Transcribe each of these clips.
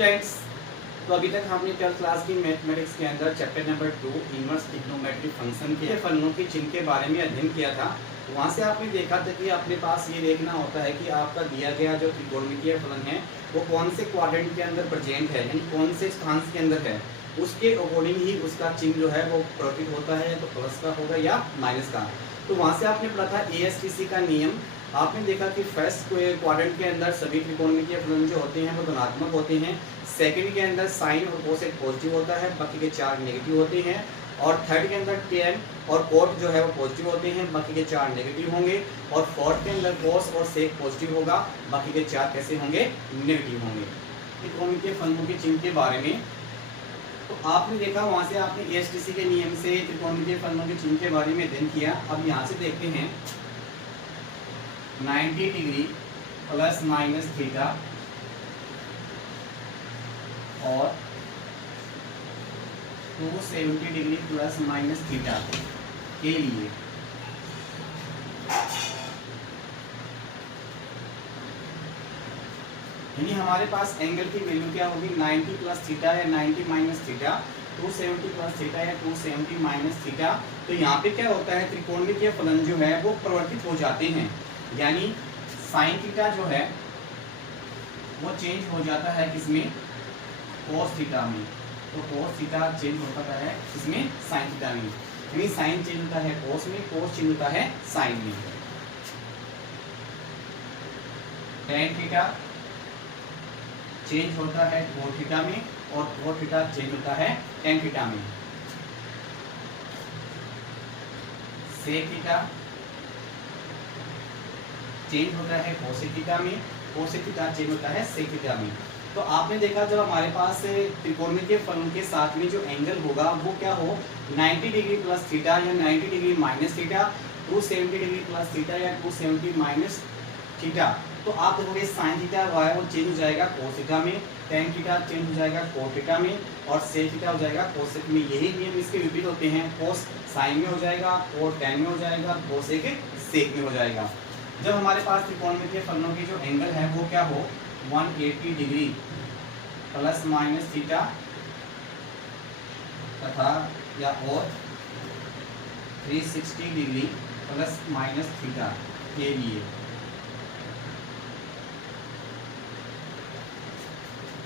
Students, तो अभी तक हमने 12th क्लास की मैथमेटिक्स के अंदर chapter number 2 inverse trigonometry function के फलनों के चिन्ह के बारे में अध्ययन किया था। वहाँ से आपने देखा था कि अपने पास ये देखना होता है कि आपका दिया गया जो त्रिकोणमितीय फलन है वो कौन से क्वाड्रेंट के अंदर प्रेजेंट है, यानी कौन से स्थान के अंदर है, उसके अकॉर्डिंग ही उसका चिन्ह जो है वो प्रकटित होता है, तो प्लस का होगा या माइनस का। तो वहाँ से आपने पढ़ा था ASTC का नियम। आपने देखा कि फर्स्ट क्वाड्रेंट के अंदर सभी त्रिकोणमितीय फलन जो होते हैं वो धनात्मक होते हैं, सेकंड के अंदर साइन और कोसेक पॉजिटिव होता है, बाकी के 4 नेगेटिव होते हैं, और थर्ड के अंदर टेन और कोट जो है वो पॉजिटिव होते हैं, बाकी के 4 नेगेटिव होंगे, और फोर्थ के अंदर कोस और सेक पॉजिटिव होगा, बाकी के 4 कैसे होंगे, नेगेटिव होंगे। त्रिकोणमितीय फलनों के चिन्ह के बारे में तो आपने देखा, वहाँ से आपने ASTC के नियम से त्रिकोणमितीय फलनों के चिन्ह के बारे में अध्ययन किया। अब यहाँ से देखते हैं 90 डिग्री प्लस माइनस थीटा और 270 डिग्री प्लस माइनस थीटा के लिए यानी हमारे पास एंगल की वैल्यू क्या होगी, 90 प्लस थीटा या 90 माइनस थीटा, 270 प्लस थीटा या 270 माइनस थीटा। तो यहाँ पे क्या होता है, त्रिकोणमितीय फलन जो है वो परिवर्तित हो जाते हैं, यानी साइन थीटा जो है वो चेंज हो जाता है किसमें, कोस थीटा में। तो कोस थीटा चेंज होता है इसमें साइन थीटा में, यानी साइन चेंज होता है कोस में, कोस चेंज होता है साइन में। टेन थीटा चेंज होता है कोट थीटा में, और कोट थीटा चेंज होता है टेन थीटा में। सेक थीटा चेंज होता है कोसेक थीटा में, कोसेक थीटा चेंज होता है सेक थीटा में। तो आपने देखा जब हमारे पास त्रिकोणमितीय फलन के साथ में जो एंगल होगा वो क्या हो, 90 डिग्री प्लस थीटा या 90 degree minus theta, 270 degree plus theta या 270 माइनस थीटा। तो आप देखोगे साइन थीटा है वो चेंज हो जाएगा कोस थीटा में, टेन थीटा चेंज हो जाएगा कोट थीटा में, और सेक थीटा हो जाएगा कोसेक में। यही नियम इसके विपरीत होते हैं, कोस साइन में हो जाएगा, कोट टेन में हो जाएगा, कोसेक सेक में हो जाएगा। जब हमारे पास त्रिकोणमितीय फलनों की जो एंगल है वो क्या हो, 180 डिग्री प्लस माइनस थीटा तथा या और 360 डिग्री प्लस माइनस थीटा के लिए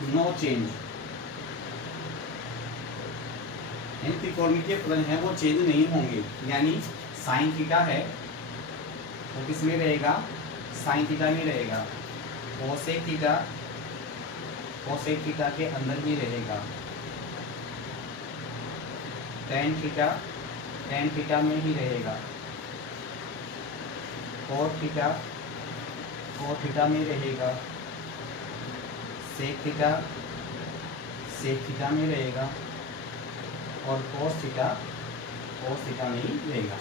नो चेंज, त्रिकोणमितीय फलन है वो चेंज नहीं होंगे। यानी साइन थीटा है वो किस में रहेगा, साइन थीटा में रहेगा, कोसेक थीटा कोसेक थीटा के अंदर ही रहेगा, टेन थीटा में ही रहेगा, कोट थीटा में रहेगा, सेक थीटा में रहेगा, और कोस थीटा में ही रहेगा।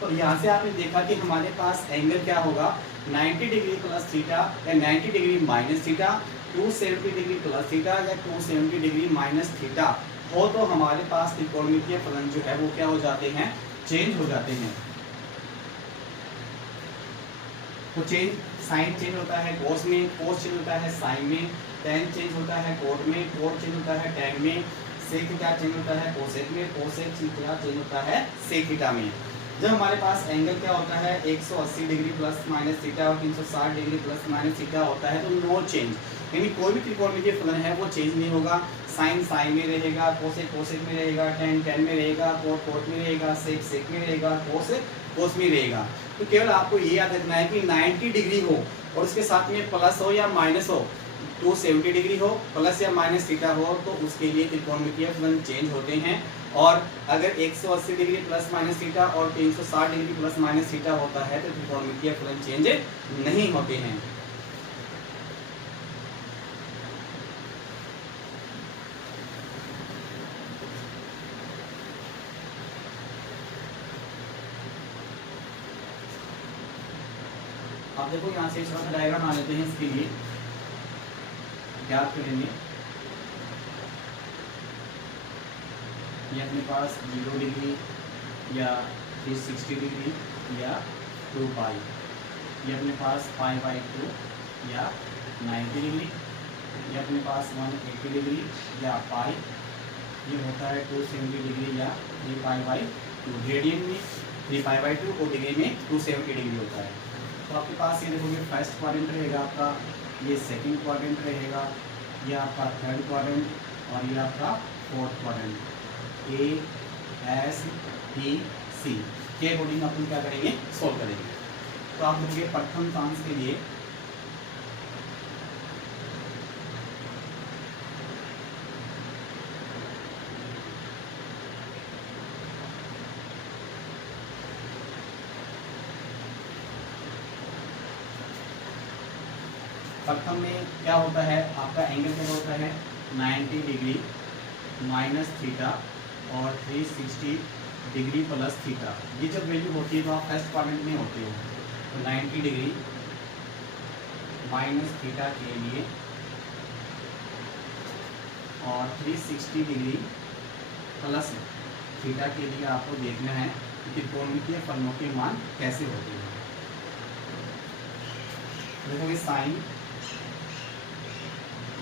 तो यहाँ से आपने देखा कि हमारे पास एंगल क्या होगा, 90 डिग्री प्लस थीटा या 90 degree minus theta, 270 degree plus theta या 270 डिग्री माइनस थीटा हो, तो हमारे पास त्रिकोणमितीय फलन जो है वो क्या हो जाते हैं, चेंज हो जाते हैं। तो चेंज, साइन चेंज होता है कोस में, कोस चेंज होता है साइन में, टेन चेंज होता है कोट में, कोट चेंज होता है टेन में, सेक थीटा चेंज होता है कोसेक में, कोसेक थीटा चेंज होता है सेक थीटा में। जब हमारे पास एंगल क्या होता है, 180 डिग्री प्लस माइनस थीटा और 360 डिग्री प्लस माइनस थीटा होता है, तो नो चेंज, यानी कोई भी त्रिकोणमितीय फलन है वो चेंज नहीं होगा। साइन साइन में रहेगा, कोसेक कोसेक में रहेगा, टेन टेन में रहेगा, कोट कोट में रहेगा, सेक सेक में रहेगा, कोस कोस में रहेगा। तो केवल आपको ये याद रखना है कि 90 डिग्री हो और उसके साथ में प्लस हो या माइनस हो, 270 डिग्री हो, प्लस या माइनस थीटा हो, तो उसके लिए त्रिकोणमितीय फलन चेंज होते हैं। और अगर 180 डिग्री प्लस माइनस थीटा और 360 डिग्री प्लस माइनस थीटा होता है तो त्रिकोणमितीय फलन चेंज नहीं होते हैं। आप देखो यहाँ से छोटा सा डायग्राम बना लेते हैं, इसके लिए याद करेंगे। ये अपने पास 0 डिग्री या 360 डिग्री या 2 पाई, ये अपने पास पाई बाई 2 या 90 डिग्री, ये अपने पास 180 डिग्री या पाई, ये होता है 270 डिग्री या 3 पाई बाई 2। रेडियन में 3 पाई बाई 2 और डिग्री में 270 डिग्री होता है। तो आपके पास ये देखोगे फर्स्ट क्वाड्रेंट रहेगा आपका, ये सेकंड क्वाड्रेंट रहेगा, ये आपका थर्ड क्वाड्रेंट और ये आपका fourth quadrant. A S B C के अकॉर्डिंग अपन क्या करेंगे, सोल्व करेंगे। तो आप देखोगे प्रथम चांस के लिए प्रथम में क्या होता है, आपका एंगल क्या होता है 90 डिग्री माइनस थीटा और 360 डिग्री प्लस थीटा। ये जब वैल्यू होती है तो आप फर्स्ट क्वाड्रेंट में होते हो। तो 90 डिग्री माइनस थीटा के लिए और 360 डिग्री प्लस थीटा के लिए आपको देखना है कि त्रिकोणमितीय फलनों के मान कैसे होते हैं। देखोगे साइन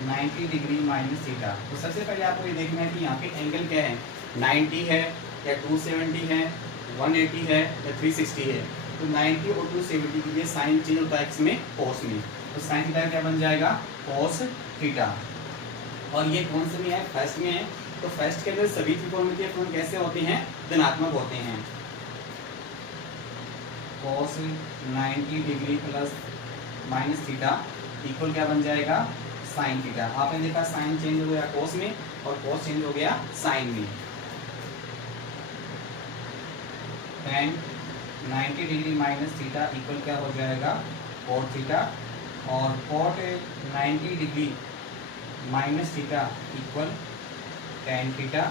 90 डिग्री माइनस थीटा। तो सबसे पहले आपको ये देखना है कि यहाँ पे एंगल क्या है, 90 है या 270 है, 180 है या 360 है। तो 90 और 270 के लिए साइन चेंज होता है इसमें कोस में। तो साइन थीटा क्या बन जाएगा, कोस थीटा। और ये कौन से में है, फर्स्ट में है। तो फर्स्ट के अंदर सभी त्रिकोणमितीय फलन कैसे होते हैं, धनात्मक होते हैं। कोस 90 degree plus minus theta equal क्या बन जाएगा, साइन थीटा। आपने देखा साइन चेंज हो गया कोस में और कोस चेंज हो गया साइन में। tan 90 degree minus theta equal क्या हो जाएगा, cot थीटा। और cot 90 degree minus theta equal tan theta.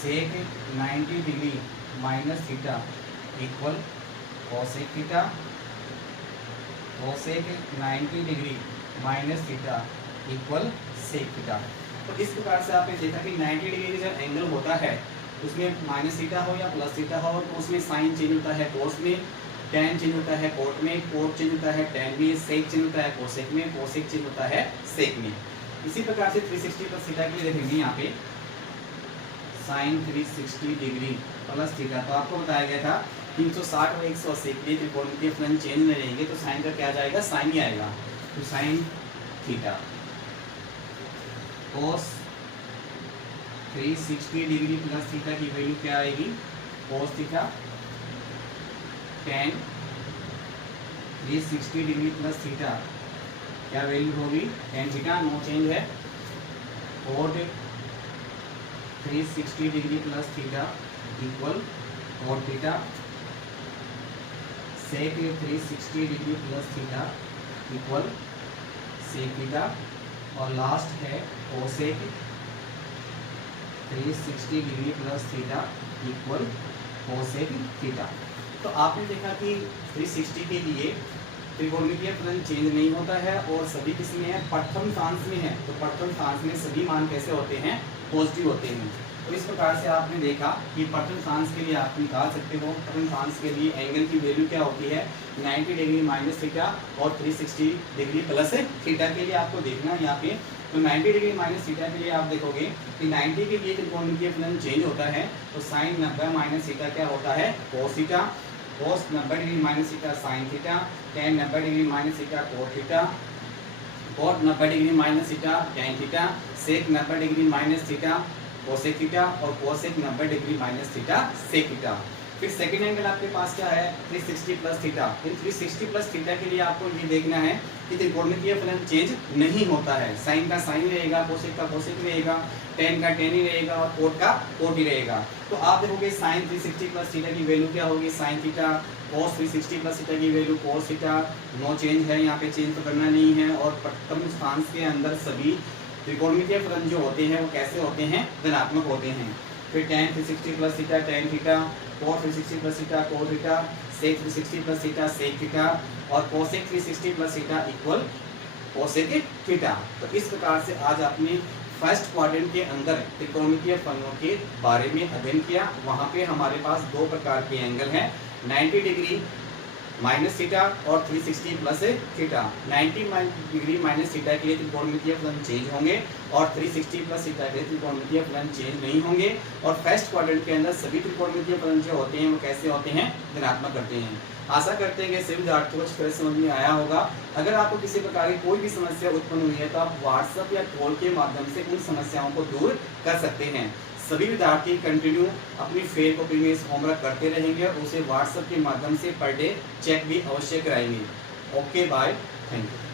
sec 90 degree minus theta equal cosec theta. cosec 90 degree minus theta equal sec theta. तो इस प्रकार से आपने देखा कि 90 डिग्री जब एंगल होता है उसमें माइनस थीटा हो या प्लस थीटा हो तो उसमें साइन चेंज होता है कोस में, tan चेंज होता है कोट में, कोट चेंज होता है tan में, सेक चेंज होता है कोसेक में, कोसेक चेंज होता है सेक में। इसी प्रकार से 360 प्लस थीटा के लिए देखेंगे यहाँ पे साइन 360 डिग्री प्लस थीटा। तो आपको बताया गया था 360 और 180 के लिए त्रिकोणमितीय फलन चेंज नहीं रहेंगे तो साइन का क्या आ जाएगा, साइन ही आएगा। तो sine theta cos 360 degree plus theta की वैल्यू क्या आएगी, cos theta. tan 360 degree plus theta क्या वैल्यू होगी, tan थीटा, नो चेंज है। Cot 360 degree plus theta equal cot theta. Sec 360 degree plus theta equal sec theta. और last है cosec 360 degree plus theta equal cosec theta. तो आपने देखा कि 360 के लिए त्रिकोणमितीय फलन चेंज नहीं होता है और सभी किसमें है, प्रथम स्थान में है। तो प्रथम स्थान में सभी मान कैसे होते हैं, पॉजिटिव होते हैं। तो इस प्रकार से आपने देखा कि प्रथम स्थान के लिए आप निकाल सकते हो, प्रथम स्थान के लिए एंगल की वैल्यू क्या होती है 90 डिग्री माइनस थीटा और 360 डिग्री प्लस थीटा के लिए आपको देखना है यहाँ पे। तो 90 डिग्री माइनस थीटा के लिए आप देखोगे कि 90 के लिए त्रिकोणमितीय फलन चेंज होता है। तो साइन 90 माइनस थीटा क्या होता है, cos theta. Cos 90 degree minus theta sine theta. tan 90 degree minus theta cot theta. Cot 90 degree minus theta tan theta. Sec 90 degree minus theta cosec theta और cosec 90 degree minus theta sec theta. फिर second angle आपके पास क्या है 360 plus theta. इन 360 plus theta के लिए आपको ये देखना है कि त्रिकोणमितीय फलन चेंज नहीं होता है। साइन का साइन रहेगा, कोसेक का कोसेक रहेगा, tan का tan ही रहेगा और कोट का कोट ही रहेगा। तो आप देखोगे साइन 360 प्लस थीटा की वैल्यू क्या होगी, sine theta. Cos 360 plus theta की value cos theta. No change है, यहाँ पे चेंज तो करना नहीं है। और प्रथम स्थान के अंदर सभी त्रिकोणमितीय फलन जो होते हैं वो कैसे होते हैं, धनात्मक होते हैं। फिर tan 360 plus theta tan theta, cos 360 plus theta cos theta, sec 360 plus theta sec theta और cosec 360 plus theta equal cosec theta. तो इस प्रकार से आज आपने फर्स्ट क्वाड्रेंट के अंदर त्रिकोणमितीय फलनों के बारे में अध्ययन किया। वहाँ पे हमारे पास दो प्रकार के एंगल हैं, 90 डिग्री माइनस थीटा और 360 plus theta. 90 degree minus theta के लिए त्रिकोणमितीय फलन चेंज होंगे और 360 प्लस थीटा के लिए त्रिकोणमितीय फलन चेंज नहीं होंगे। और फर्स्ट क्वाड्रेंट के अंदर सभी त्रिकोणमितीय फलन जो होते हैं वो कैसे होते हैं, धनात्मक करते हैं। आशा करते हैं कि सभी विद्यार्थियों को अच्छी तरह समझ में आया होगा। अगर आपको किसी प्रकार की कोई भी समस्या उत्पन्न हुई है तो आप व्हाट्सएप या कॉल के माध्यम से उन समस्याओं को दूर कर सकते हैं। सभी विद्यार्थी कंटिन्यू अपनी फेयर कॉपी में इस होमवर्क करते रहेंगे और उसे व्हाट्सएप के माध्यम से पर डे चेक भी अवश्य कराएंगे। Okay bye, thank you.